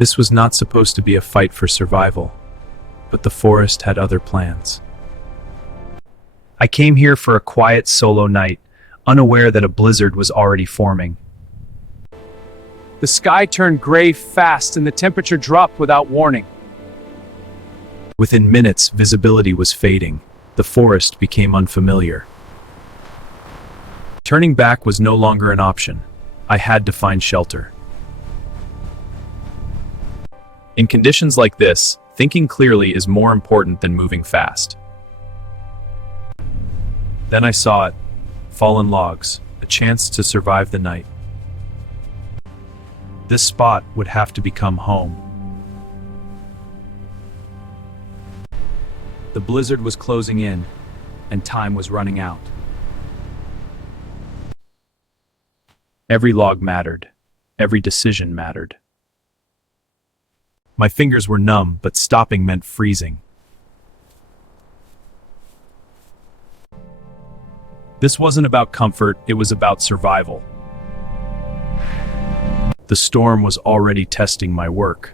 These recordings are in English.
This was not supposed to be a fight for survival, but the forest had other plans. I came here for a quiet solo night, unaware that a blizzard was already forming. The sky turned gray fast and the temperature dropped without warning. Within minutes, visibility was fading. The forest became unfamiliar. Turning back was no longer an option. I had to find shelter. In conditions like this, thinking clearly is more important than moving fast. Then I saw it. Fallen logs, a chance to survive the night. This spot would have to become home. The blizzard was closing in, and time was running out. Every log mattered. Every decision mattered. My fingers were numb, but stopping meant freezing. This wasn't about comfort, it was about survival. The storm was already testing my work.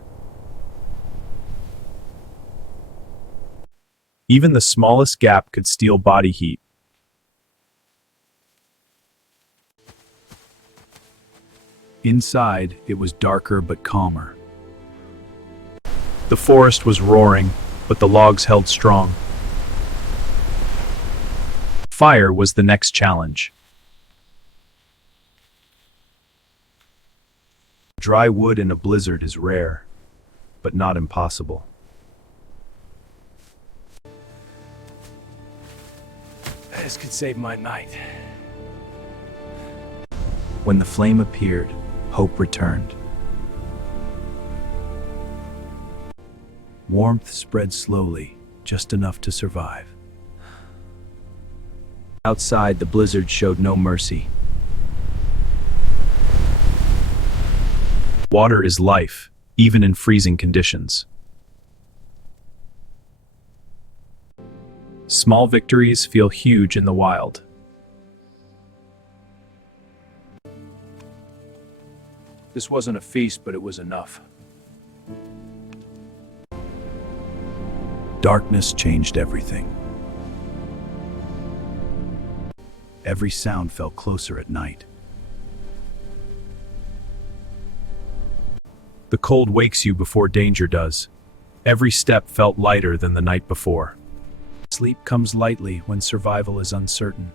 Even the smallest gap could steal body heat. Inside, it was darker but calmer. The forest was roaring, but the logs held strong. Fire was the next challenge. Dry wood in a blizzard is rare, but not impossible. This could save my night. When the flame appeared, hope returned. Warmth spread slowly, just enough to survive. Outside, the blizzard showed no mercy. Water is life, even in freezing conditions. Small victories feel huge in the wild. This wasn't a feast, but it was enough. Darkness changed everything. Every sound felt closer at night. The cold wakes you before danger does. Every step felt lighter than the night before. Sleep comes lightly when survival is uncertain.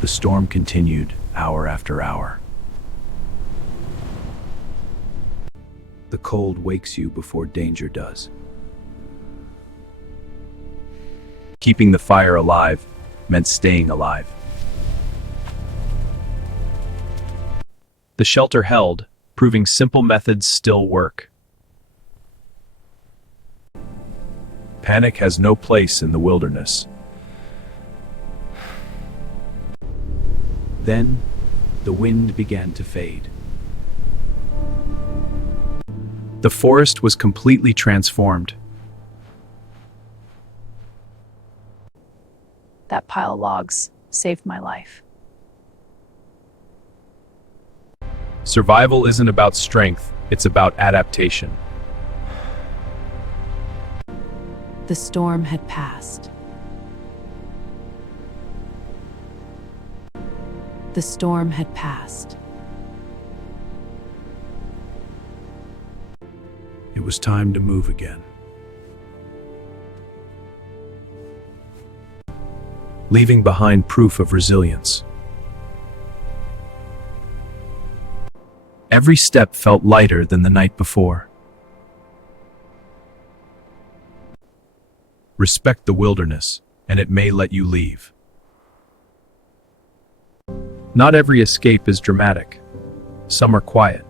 The storm continued, hour after hour. The cold wakes you before danger does. Keeping the fire alive meant staying alive. The shelter held, proving simple methods still work. Panic has no place in the wilderness. Then, the wind began to fade. The forest was completely transformed. That pile of logs saved my life. Survival isn't about strength, it's about adaptation. The storm had passed. The storm had passed. It was time to move again. Leaving behind proof of resilience. Every step felt lighter than the night before. Respect the wilderness, and it may let you leave. Not every escape is dramatic. Some are quiet.